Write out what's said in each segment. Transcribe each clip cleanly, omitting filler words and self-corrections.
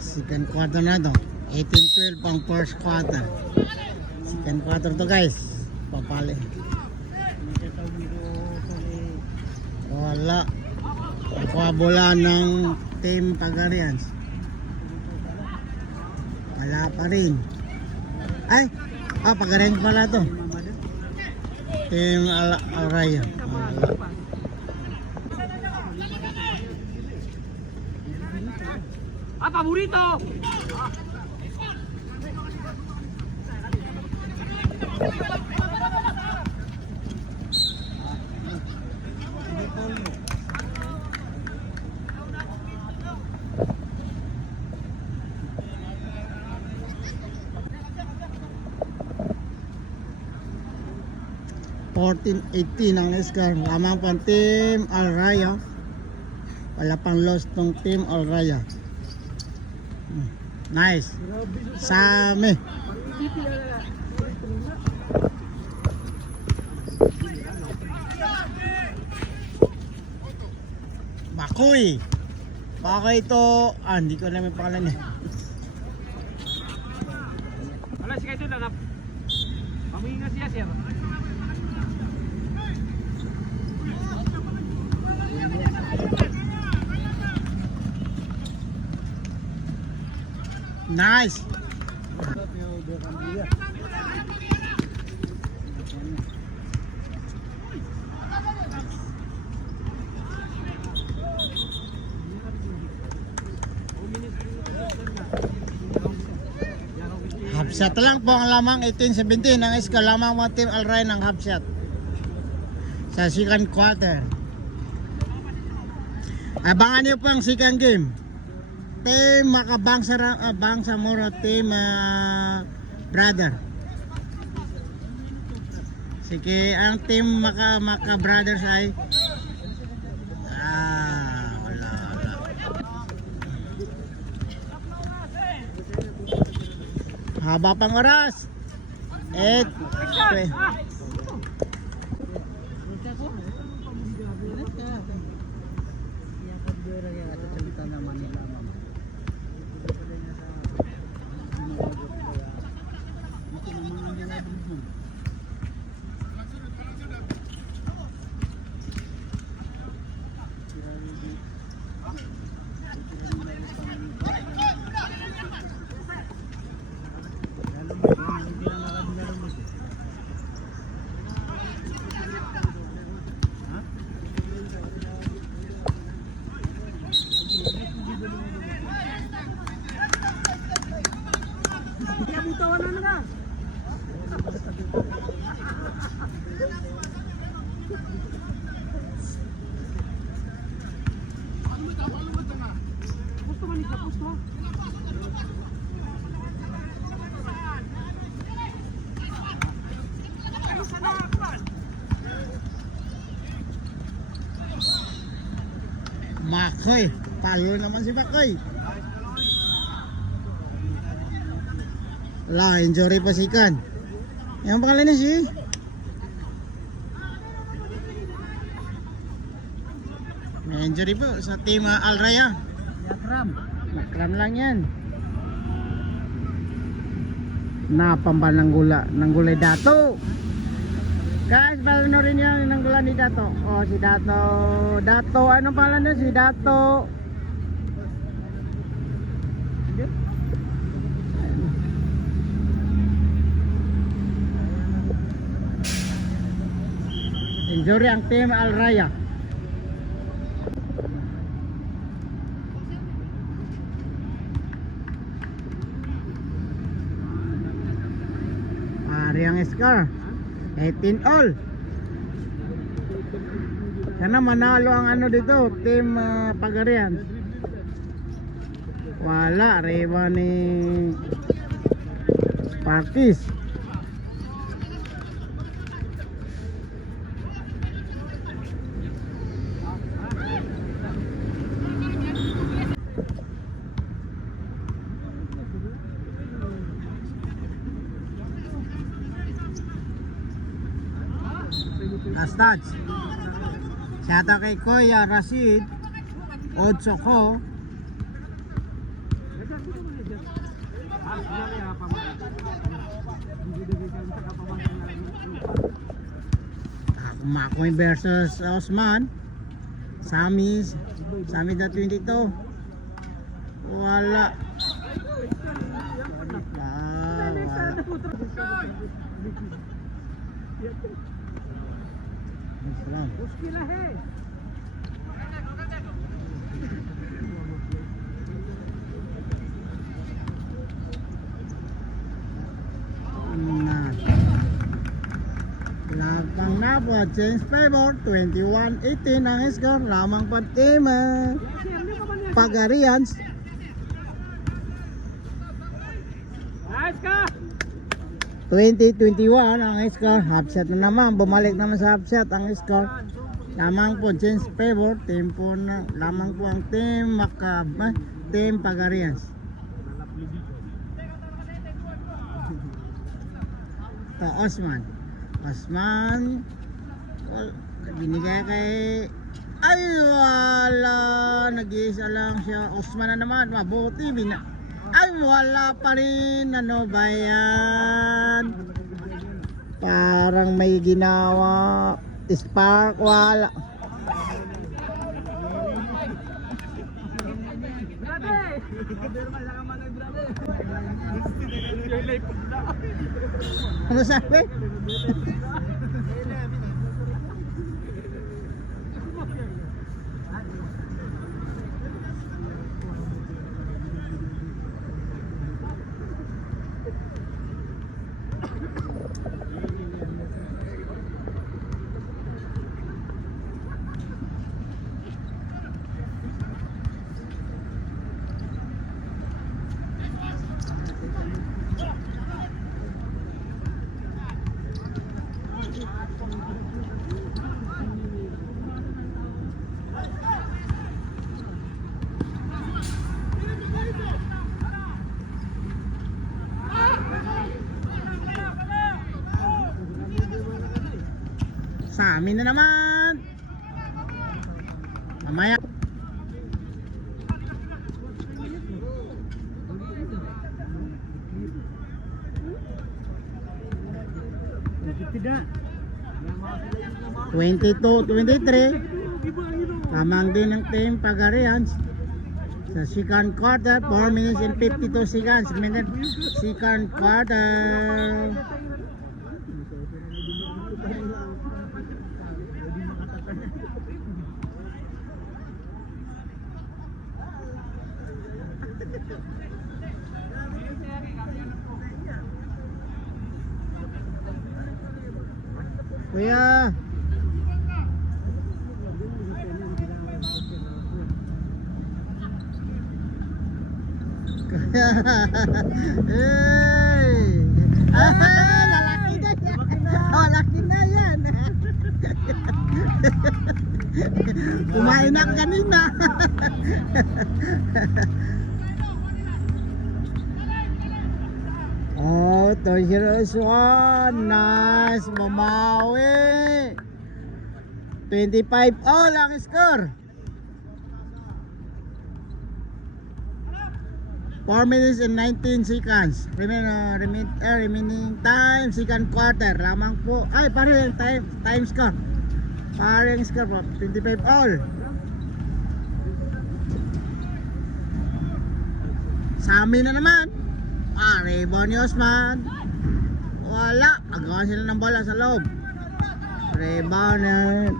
Second quarter na to. 18-12 ang first quarter. Second quarter to guys. Papali. Wala. Bola ng Team Pagarians. Wala pa rin. Ay! Pagarians pala to. Team Araya. Paborito! (14-18) ang score. Lamang pang Team Araya. Wala pang loss tong Team Araya. Nice. Sami. Bakoy. Bakoy ito. Hindi ko namin pangalan eh. Wala si kayo doon, paminga siya, sir. Nice. Half shot lang po ang lamang 18-17 ang score. Lamang mga Team Alray ng half shot sa second quarter. Abangan niyo po ang second game. Team Bangsamoro Team Brother. Sige, ang Team Maka Brothers ay wala. Haba pang oras. 8. Makoy, palo naman si Makoy. Wala, injury pa si Kan. Yung pangalan niya si may injury po sa Team Alraya. Nakram lang yan. Napambal ng gulay Dato. Guys, panonorin niyo yung nanggulan ni Dato. Si Dato, anong pangalan niya? Si Dato. Injury ang Team Alraya. Ari ang score 18-all. Sana manalo ang dito, Team Pagarian. Wala, reba ni Sparkis. Last touch. Shout out kay Kuya Rashid Odsoko. Makoy versus Osman. Sami the 22. Wala. Lapang na po, change favor, 21-18 ang score, lamang pa team Pagarians. Nice ka! 20-21 ang score, half set na naman, bumalik naman sa half set ang score. Lamang po, change favor, team po na, lamang po ang team team Pagarians. Osman, binigay kay, ay wala, nag-iisa lang siya. Osman na naman, mabuti, ay wala pa rin, ano ba yan? Parang may ginawa, spark, wala. Ano sabi? Sa amin na naman. Mamaya. Tidak. 22-23. Tamang din ng team Pagarians. Sa second quarter, 4 minutes and 52 seconds. Second quarter. Kuya. Hey. Lalaki na yan. Oh, lalaki na yan. Kumain na kanina. Oh, Toyos 1. Nice. Bumawi. 25 all ang score. 4 minutes and 19 seconds. Remaining time, second quarter. Lamang po. Ay, pare, time score. Parang score po. 25 all. Sa amin na naman. Rebound ni Osman. Wala. Agawan sila ng bola sa loob. Rebound.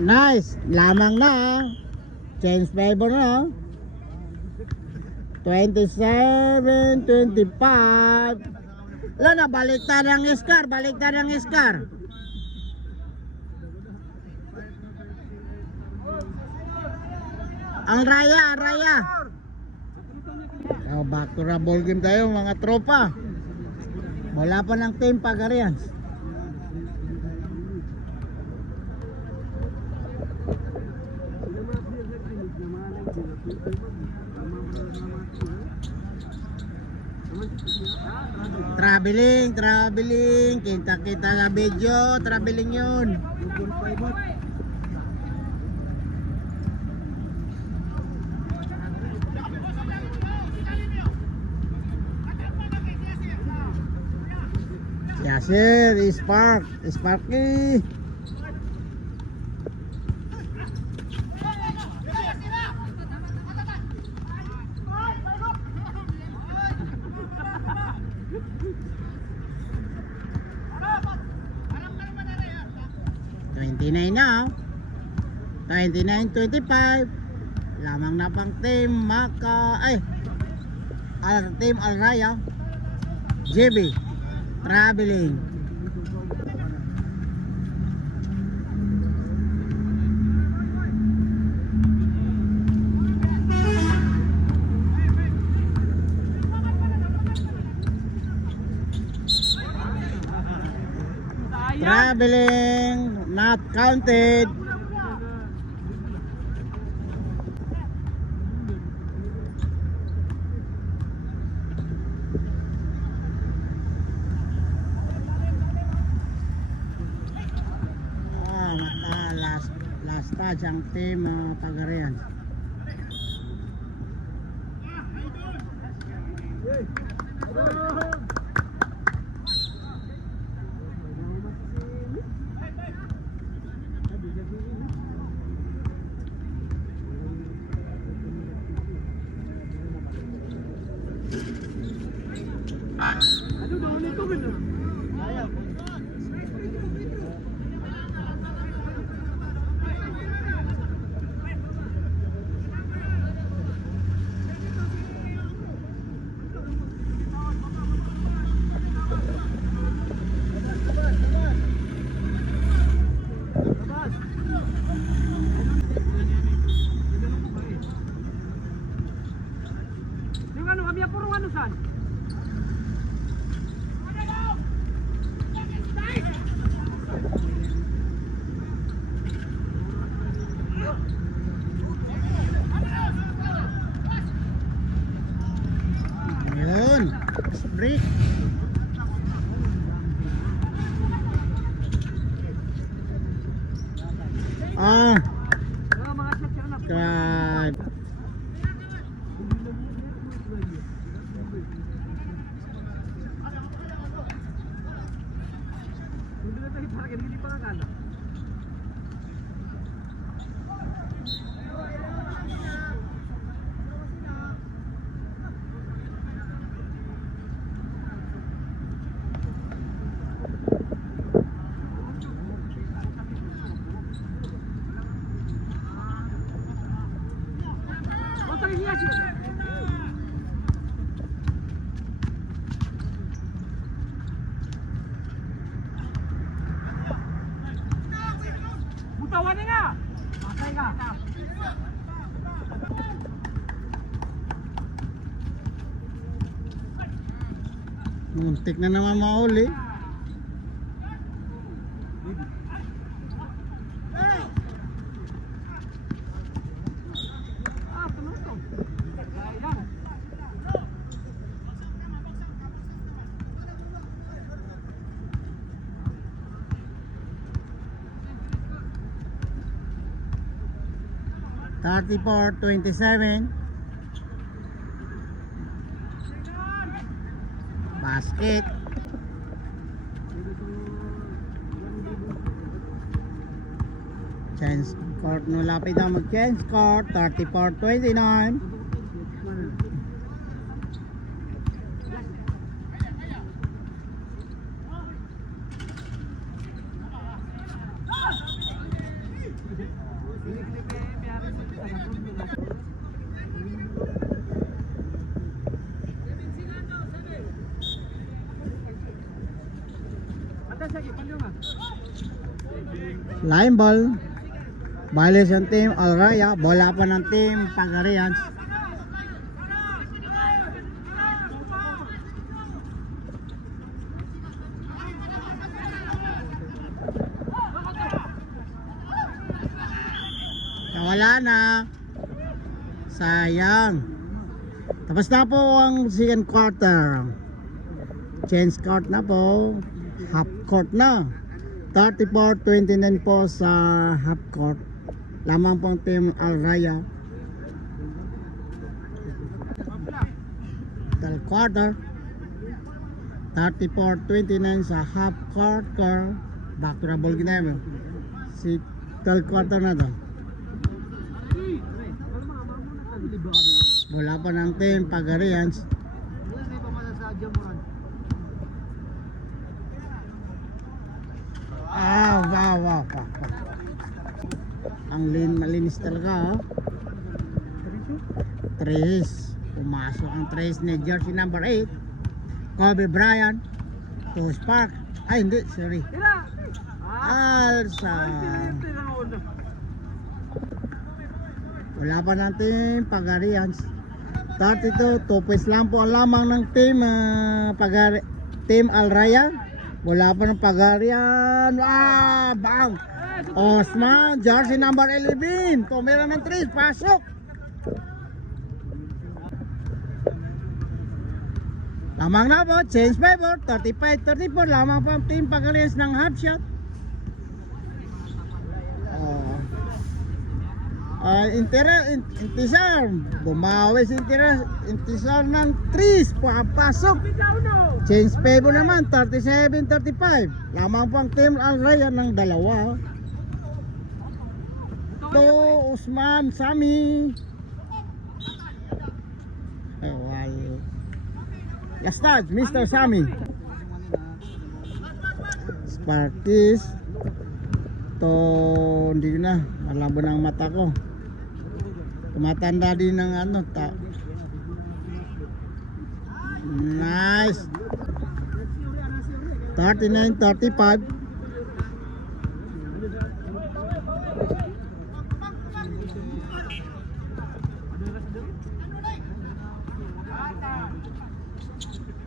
Nice. Lamang na. Change favor na. 27-25. Wala na. Baliktad ang score. Baliktad ang score. Ang Raya. Oh, back to the ball game tayo mga tropa. Wala pa ng team Pagarians. Traveling. Kita sa video, traveling yun. Yasir, Sparky. $29 now. 29-25. Lamang na pang team Team Alraya. JB Traveling. Traveling not counted. Last touch ang team Pagarian. Yung ano, kami puro ano saan? Ayun. Break. Mga shot siya na. God. Hindi na tayo parang hindi pa kakala. Otra vez ya, butawan nga! Patay ka! Muntik na naman mauli. Tumutong. Ayan. $34-27. Basket. Change court no lapit na mag-change court. 34-29. Line ball. Violation team Alraya. Bola pa ng team Pagarians. Wala na. Sayang. Tapos na po ang second quarter. Change court na po. Half court na. 34-29 po sa half court. Lamang pong team Alraya. Third quarter. 34-29 sa half court car. Back to the ball game. Si third quarter na to. Wala pa ng team Pagarians. Wow. Ang malinis talaga, oh. Trace. Pumasok ang trace ni jersey number 8. Kobe Bryant. To Spark. Ay, hindi. Sorry. Alsa. Wala pa natin Pagarians. 32. 2 points lang po ang lamang ng team Team Alraya. Wala pa ng Pagarian. Bang! Osman, jersey number 11. Tumira ng 3. Pasok. Lamang na po. Change favor. 35-34. Lamang po ang team Pagarians ng half shot. Intisar. Bumawi si Intisar ng 3. Papasok. Change favor naman. 37-35. Lamang po ang team Alraya ng 2. To Usman Sami. Last touch, Mr. Sami. Sparkis. To hindi ko na malabo ng mata ko. Tumatanda din ng Nice. 39-35.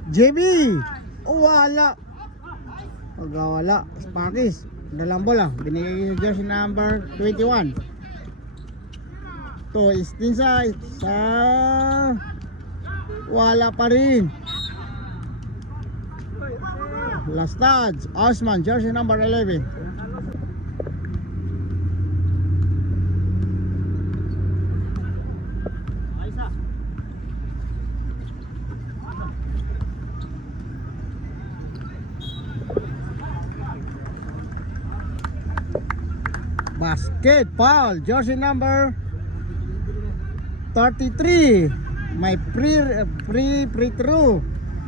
JB. Wala. Wala. Sparkis. Dalang bola. Binigay sa jersey number 21. To Istinsa. Wala pa rin. Last touch. Osman. Jersey number 11. Basket foul, jersey number 33. May free throw.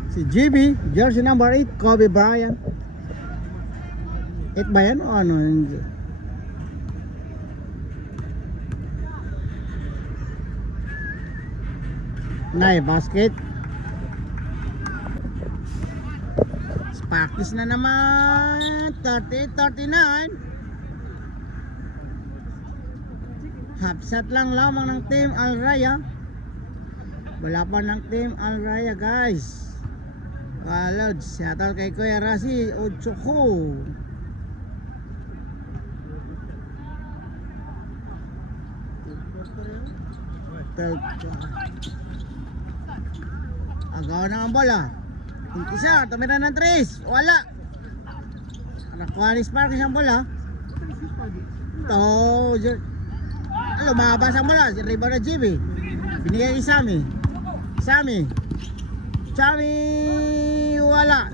Si GB, jersey number 8, Kobe Bryant. 8 ba yan o ano? Basket. Sparkis na naman. 38-39. Half set lang lamang ng team Alraya. Wala pa ng team Alraya, guys. Walod, shoutout kay Kuya Rasi Ochoco. Agaw na ang bola. Isa, tumira ng 3. Wala. Nakuha ni Sparkis ang bola. Lumabas ang bola. Si Riba na GB. Binigay kay Sami. Sami. Wala.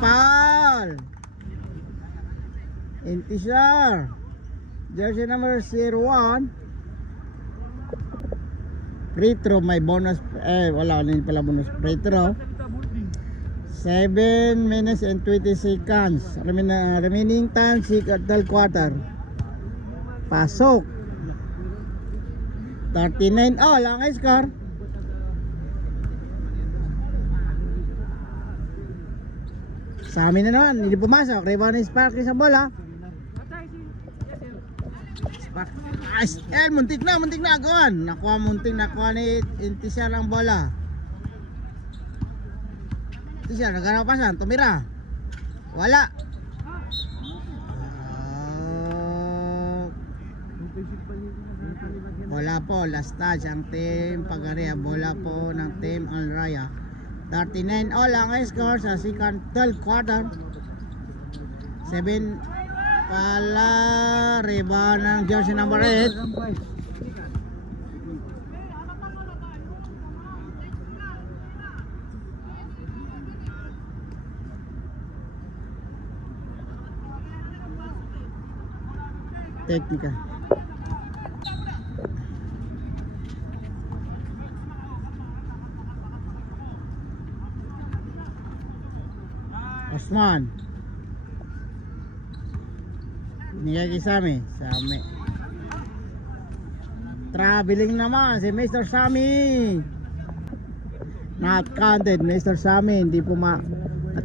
Foul. Intisar. Jersey number 01. Free throw, may bonus. Wala pala bonus. Free throw. 7 minutes and 20 seconds. Remaining time, third quarter. Pasok. 39. Lang ang score. Sa amin na naman, hindi pumasok. Rebound ni Sparky sa bola. Muntik na agawan. Nakuha ni Intisar ang bola. Intisar, nagano pasan, tumira. Wala. Bola po, last touch ang team Pagarea. Bola po ng team Alraya. 39 all ang score sa third quarter. 7 pala rebound ng jersey number 8. Technical. Osman. Niyagi Sami. Traveling naman si Mr. Sami. Not counted Mr. Sami. Hindi po not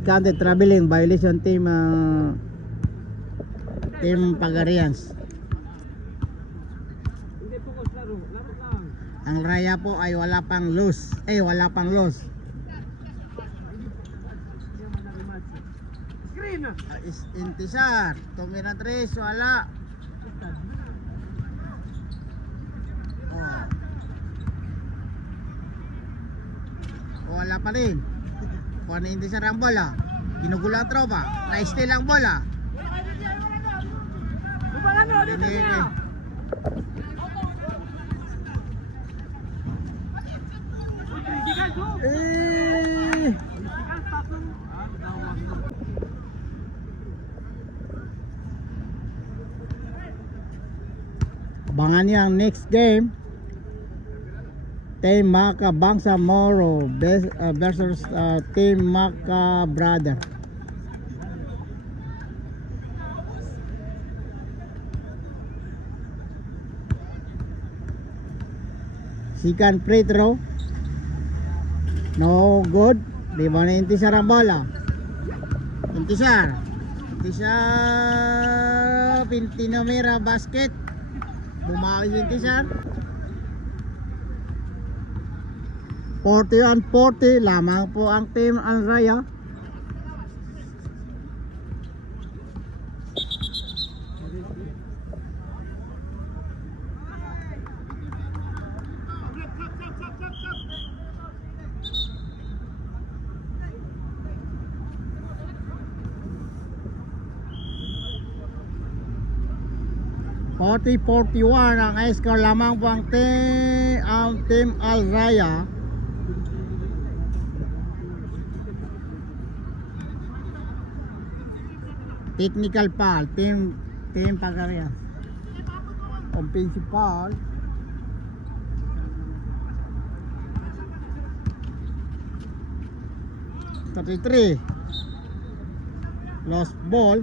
counted. Traveling. Violation team Team Pagarians. Hindi focus laro. Laro lang. Ang Raya po ay wala pang loss. Wala pang loss. Screen. Intisar. Tumira 3. Wala. Oh. Wala pa rin. Kuha na Intisar ang bola. Ginugulo ang tropa. Na-steal ang bola. Lumalano dito niya. Abangan niyo ang next game. Team Maka Bangsa Moro versus Team Maka Brother. Second free throw. No good. Di ba na Intisar ang bola? Intisar. Pintinomira basket. Bumawi si Intisar. 41-40 lamang po ang Team Al Raya. Team 41 ang score lamang po ang Team Al Raya. Technical foul, Team Pagarian. Offensive foul. .33 lost ball.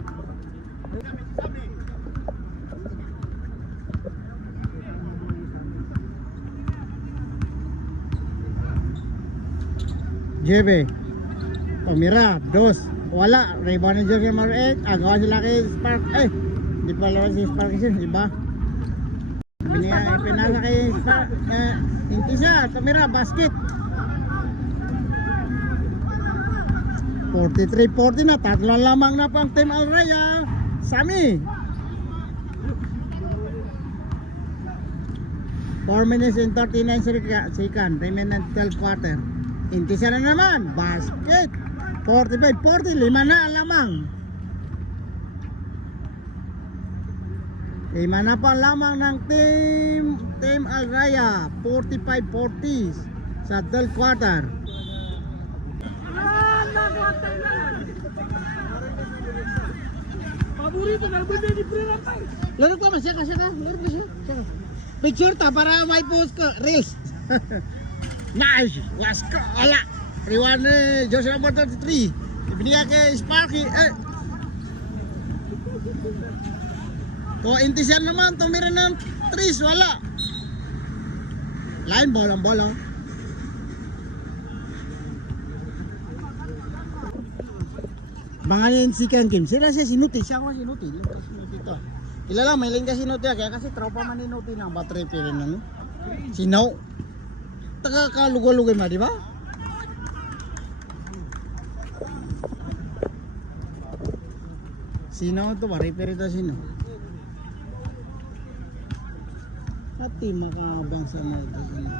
JB Pamira, dos. Wala, rebound ni Jose Maruet. Agawa sila kay Spark. Hindi pa lawan si Spark yun, diba? Pinasa kay Spark. Intisar, Pamira, basket. 43-40 na. Tatlo lamang na pang Team Al Raya. Sami. 4 minutes and 39 seconds. Remaining 12 quarter. Intisar na naman. Basket. 45-40. 5 na lamang. 5 na pa lamang ng Team Al Raya. 45-40 sa 12 quarter. Paborito na benda di Prirampay. Laro ka man siya. Laro ka siya. Picture ta para may post ko. Reels. Nice. Was ko. Ala. Riwan ni Jose number 33. Ibinigay kay Sparky. Kung Intisar naman, tumira ng 3. Wala. Line ball ang bola. Mga yan si Ken Kim. Sila siya sinuti. Siya ako sinuti. Sinuti to. Kilala, may lingga sinuti. Kaya kasi tropa man inuti ng battery pirin ano. Sinaw. Taga kalugo-lugo ma, di ba? Sinaw to ba? Repair ito sino. Pati makabang sa mga sino.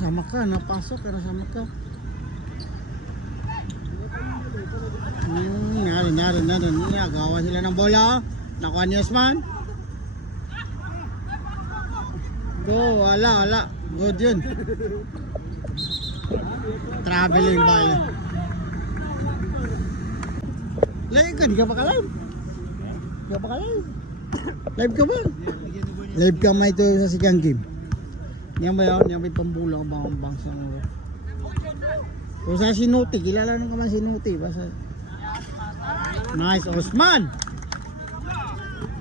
Sama ka, napasok ka, sama ka. Nyari. Agawa sila ng bola. Nakuha ni Osman. ko, wala. Good yun. Traveling ba yun? Live ka, di ka pa ka-live? Di ka pa ka-live? Live ka ba? Live ka ma ito sa Sigang Game. Yan ba yun? Yan ba yung pambula ko ba ang bangsang ulo? Kung sa Sinuti, kilala nung ka man Sinuti. Basta... Nice, Osman!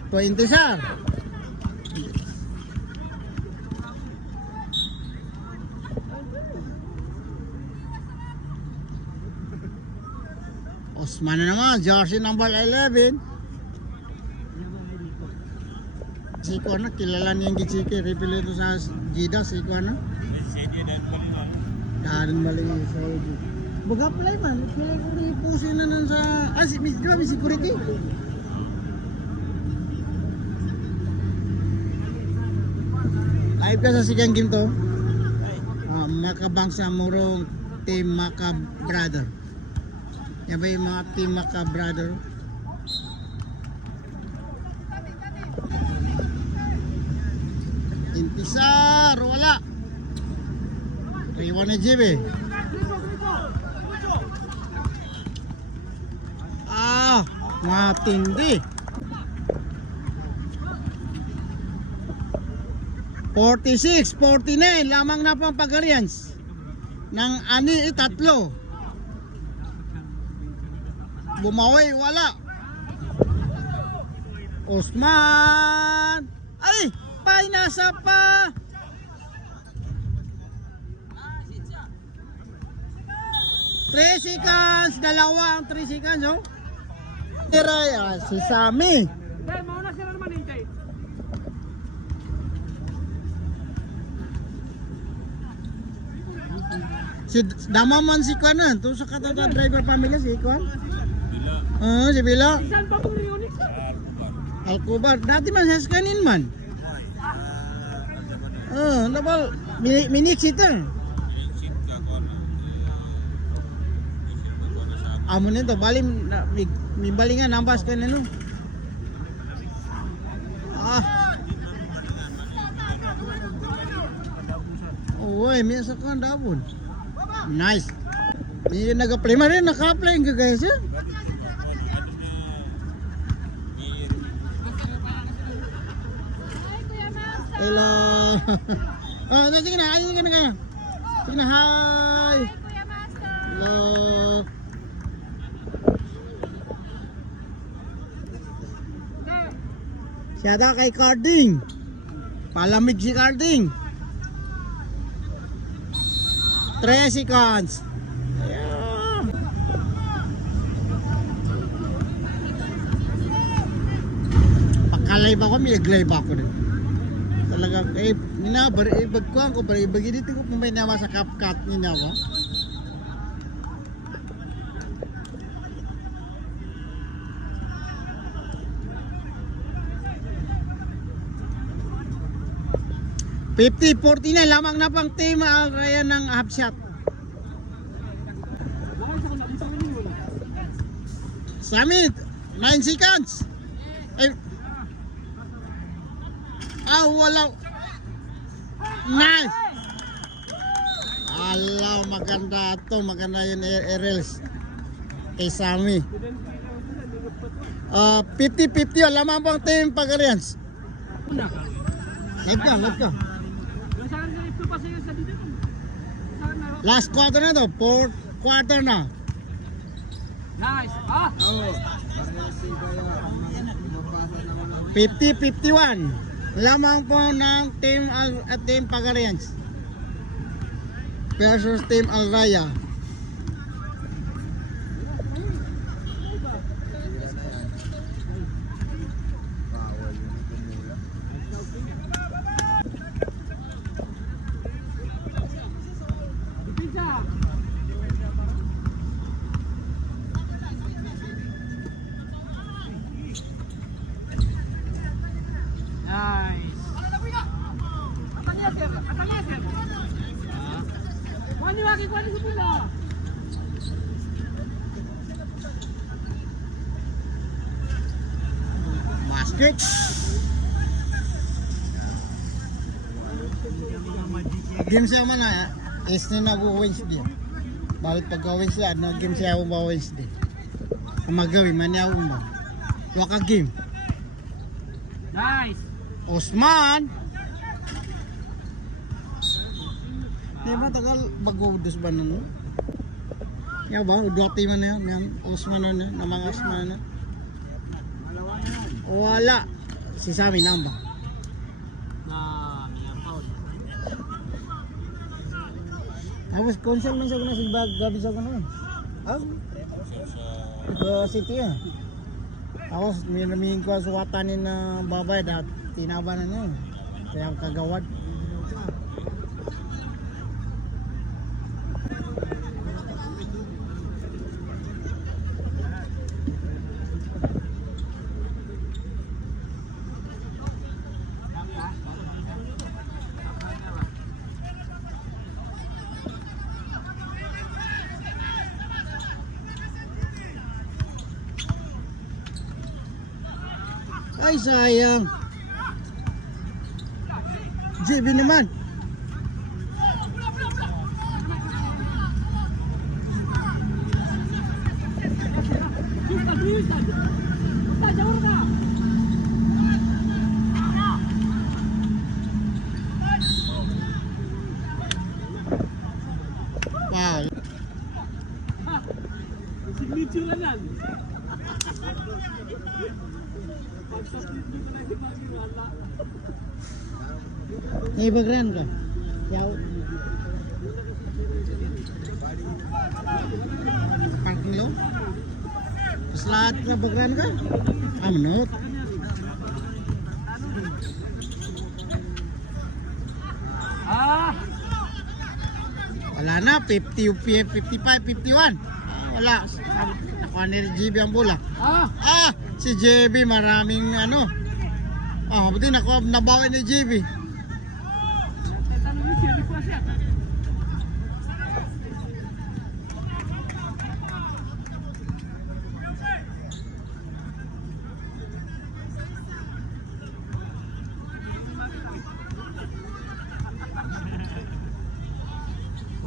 20 sir! Osman na naman, jersey number 11. Si Kuana, kilala niyang Gichiki. Refill ito sa Jeddah, si Kuana. Darin balik sa Saudi. Baga pala man, kilala ko rin ipusin na nun sa... di ba may security? Live ka sa Sigang Game to. Makabangsa Murong Team Maka Brother. Yan ba yung mga Team Maka Brother? Intisar, wala. Iwan na Jib eh. Matindi. 46, 49 lamang na pang Pagarians ng ani tatlo. Bumawi, wala. Osman. Ay, pay nasa pa. Three seconds, dalawa ang 3 seconds, oh. Tira si Sammy. Dahil mauna sila naman hintay. Si Damaman si Kwan na. Ito sa katata driver pamilya si Kwan. Si Bila. Saan pa po rin yun? Alcobar. Dati man sa kanin man. Nabal. Minix ito. Amo nito. Bali. May balingan. Nambas ka na no. Uy, may sa Kwan dabon. Nice. May nag-apply man rin. Naka-apply ka guys yan. Hello. Sige na. Sige na. Sige na. Hi. Hello. Shout out kay Carding. Palamig si Carding. 3 seconds. Ayan. Pagka-live ako, may live ako rin. Talaga, ibagkuhan ko, ibaginitin ko kung may nawa sa CapCut niya ako. $50-49 lamang na pang team ang kaya ng half shot. Summit 9 seconds. Wala. Nice. Alaw, maganda to, maganda yun Erels kay Sammy. 50-50 lamang pang team Pagarians. Live ka. Last quarter na to, 4th quarter na. Nice. 50-51 lamang po ng team Pagarians versus team Al Raya. Basket. Game siya man na. Is ni nag-Wednesday. Balik pagka-Wednesday, game siya ako ba Wednesday. Kumagawin, mani ako ba. Waka game. Nice. Osman! Di ba tagal bagudos ba na no? Ya ba, duwati man na yan. Osman na yan, na mga Osman na. Wala. Si Sami namba. Tapos konsel man siya ko na si bag gabi sa ko na. Ah? City ah. Tapos minamingin ko suwatan ni na babay at tinaba na niya. Kaya kagawad. Ay sayang. JB naman. Wow. Signature lang yan. Ibagran ka. Yaw. Parking lo. Pas lahat na bagran ka. Amnot. Ah! Wala na 50 UPF 55 51. Wala. Nakuha ni JB ang bola. Ah! Si JB maraming ano. Buti nakuha nabawi ni JB. Tanong niyo siya, di po siya.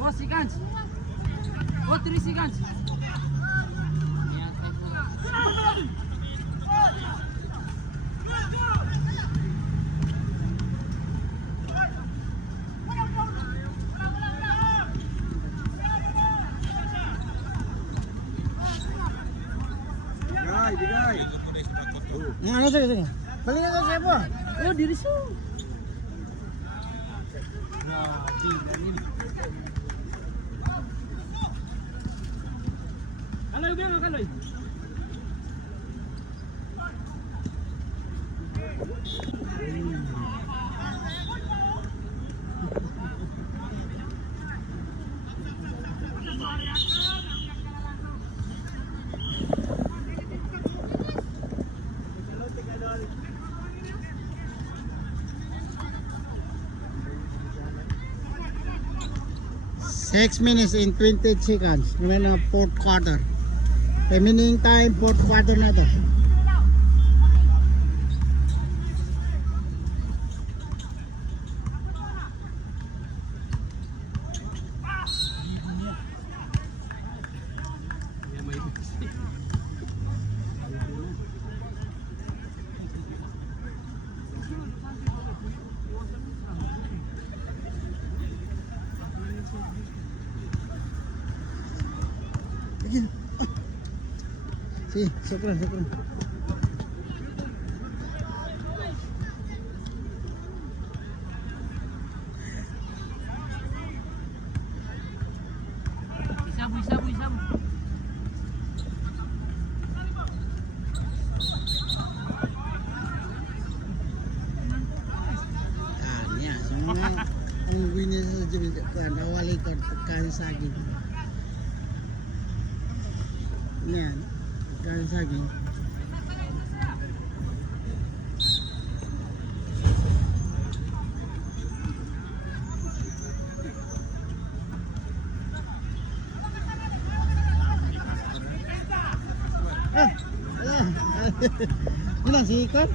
Oh, seconds. Oh, 3 seconds. Ano sige. Balik na siya po. Oh, diri siya. Kaloy ba, kaloy? Six minutes and 20 seconds. Remaining fourth quarter. Remaining time fourth quarter na to. Sí, sopran. Isabu. Niya, semua ungguin niya sa jibid kan awali kan pagkain saging. Yan, pagkain saging. Bilang si Ikon?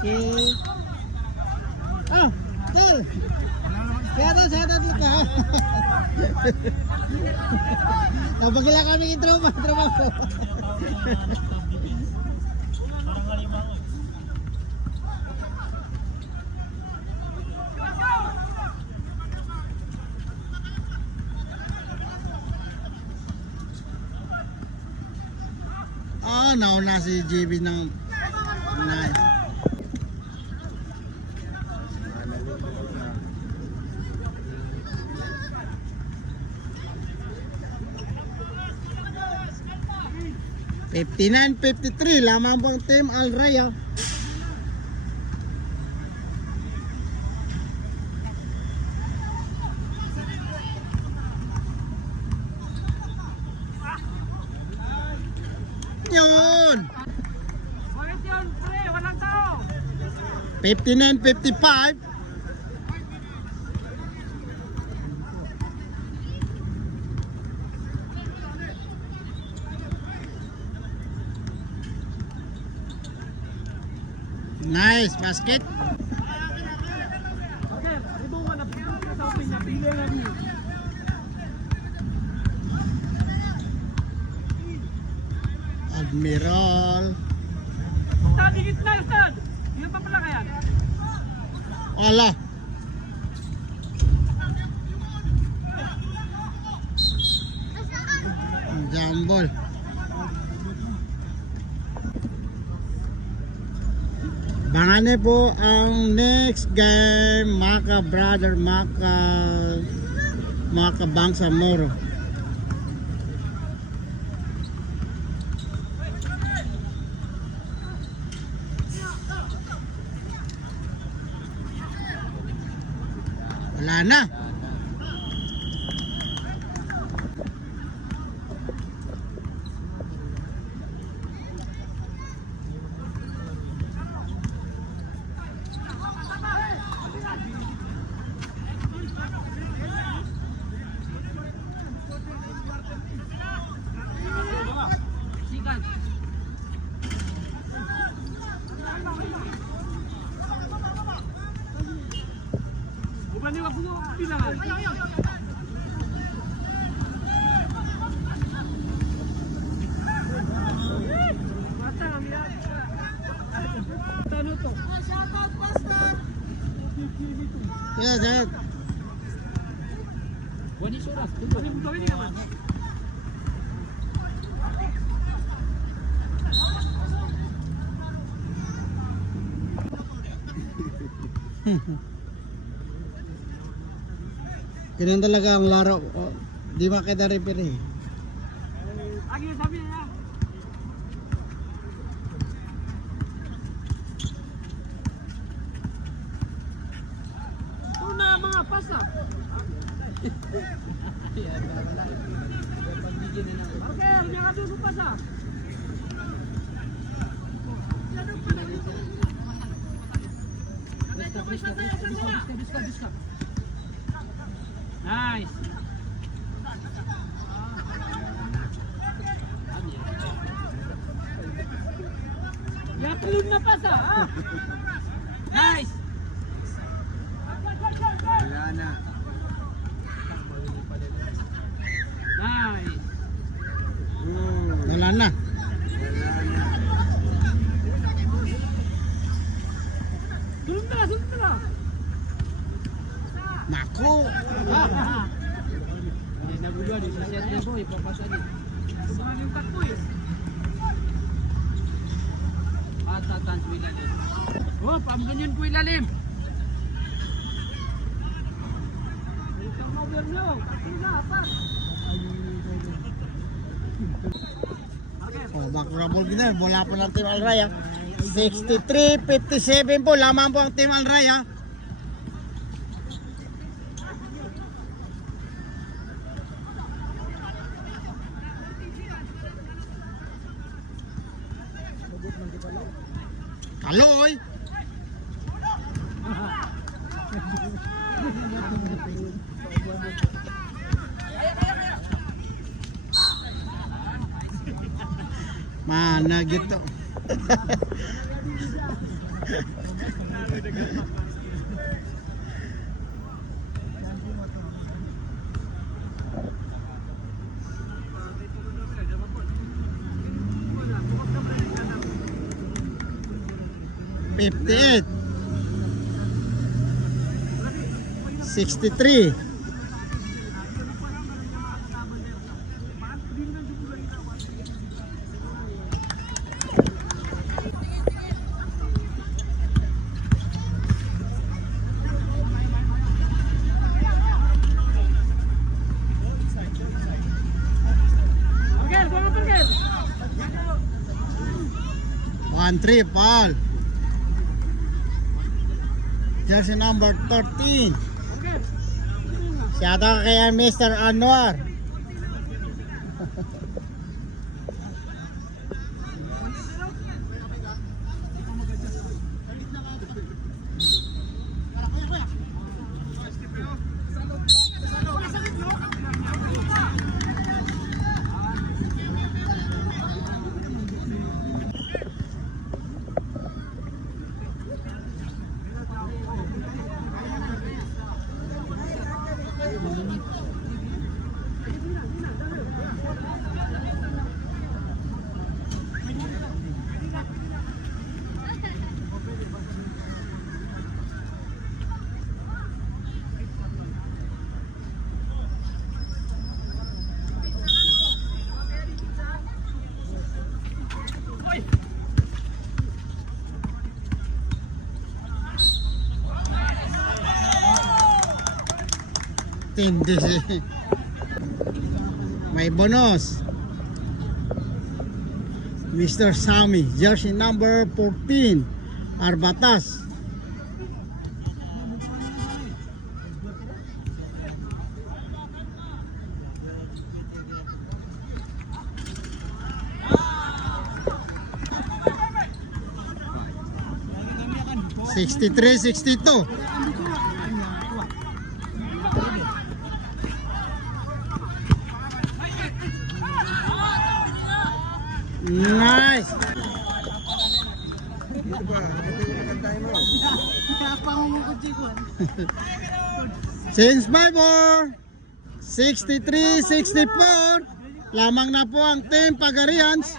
Si... Tol! Shout out ka. Nabagila kami yung tropa ko. Nauna si JB ng nice. $59.53 lamang po ang Team Al Raya. Yun! Bakit yun, pre? Walang tao. 59.55. Nice basket. Okay, ibo mo na sa open niya. Pili lang niyo. Admiral. Ustad, higit na, Ustad. Yun pa pala kaya. Ala. Jambol. Bangan po ang next game, Maka Brother, Maka Bangsa Moro. Wala na. Sikat. Bukan niyo ako bilangan. Basta kami yan. Tano to? Yes, yes. Wani suras. Wani buto ini naman. Ganyan talaga ang laro. Di makita referee. Lagi sabi niya. Ito na mga pasa. Marker, niya ka doon sa pasa. Nice. Yakulun na pasa, ha? Nice. Wala na. Nice. Wala na. Sunod na, sunod na. Naku. Naguluhan yung set niya po, ipapasa din. Sumali yung takbo eh. Atatan po ilalim. Oh, pamganyan po ilalim. Turnover nyo. Tatlo na, apat. Back rubble gina. Mula po ng Team Al Raya. 63-57 po. Lamang po ang Team Al Raya. Kaloy. Mana gitu. 58. 63. 1-3, Paul. Jersey number 13. Shout out kay Mr. Anwar. Tindi si may bonus Mr. Sammy, jersey number 14, Arbatas. $63, $62. Nice. Change by 4. 63-64. Lamang na po ang team Pagarians.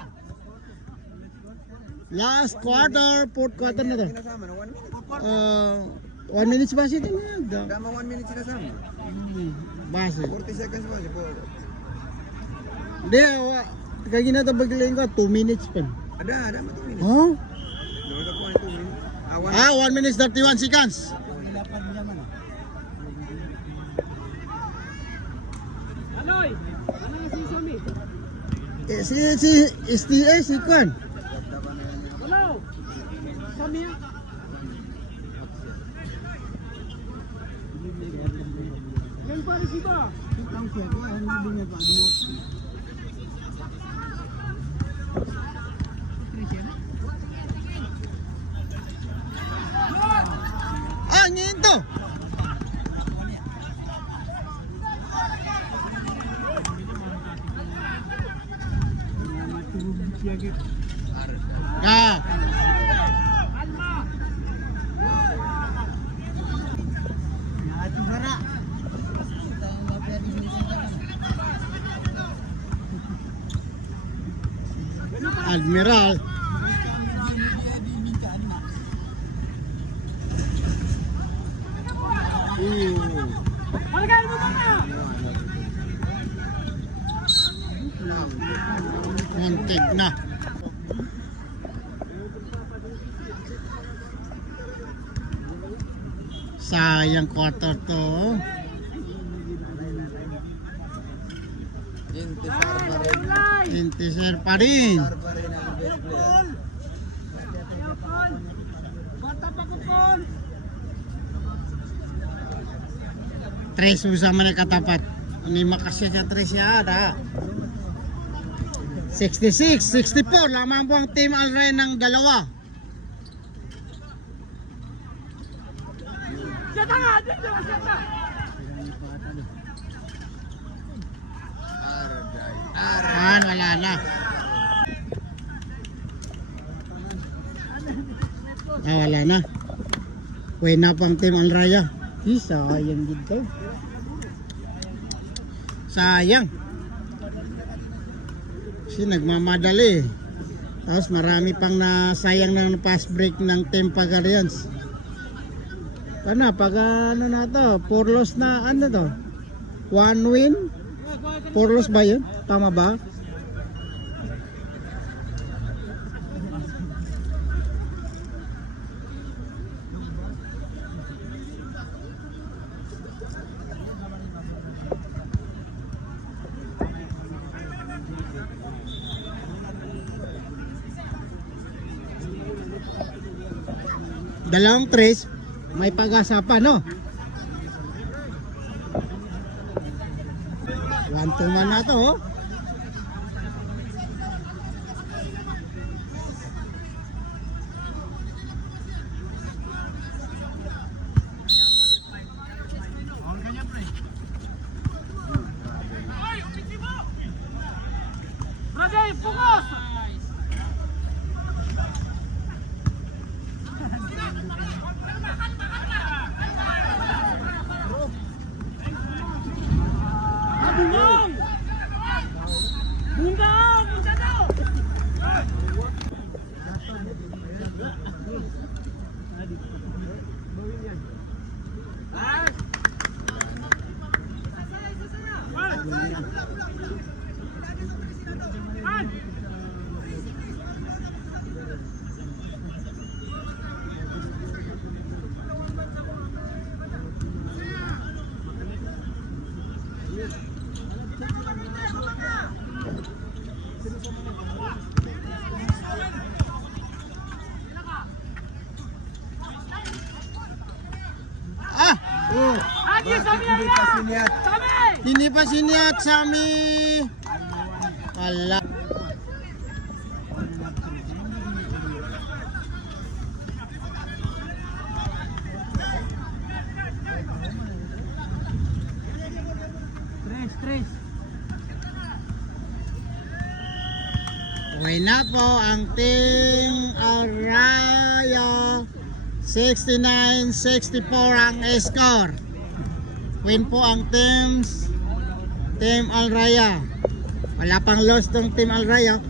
Last quarter, fourth quarter na to. 1 minute ba siya din? Tama 1 minute sinasama. Base. 40 seconds ba siya po? Hindi, kaya ginatabagilan ko, 2 minutes pa. Ada mo 2 minutes. Huh? Naman ko 2 minutes. 1 minute 31 seconds. Aloy! Ano nga si Sammy? Si STA, si Kwan. Hello! Sammy yan? Yan pa rin siya. Ngayon to. Admiral. Halagay mo muna! Muntik na. Sayang quarter to. Intisar pa rin. Tres usama na katapat. Ini makasya sa tres ya ada. 66, 64. Lamang po ang team Alray ng dalawa. Siyata nga! Siyata! Wala na. Wala na. Uy na po ang team Alraya. Sayang dito. Sayang. Kasi nagmamadali. Tapos marami pang nasayang ng fast break ng Team Pagarians. Ano, pag ano na to, 4 loss na ano to? 1 win? 4 loss ba yun? Tama ba? Dalawang trace, may pag-asa pa, no? 1-2 man na to, oh. Brother, focus! Bungang! Bungang! Bunga daw! Ah! Oh! Agi, sabi na yan! Sabi! Hindi pa siniyat sa mi. Wala. Tres. Uwi na po ang Team Araya. 69-64 ang score. Win po ang Team Al Raya. Wala pang loss tong Team Al Raya.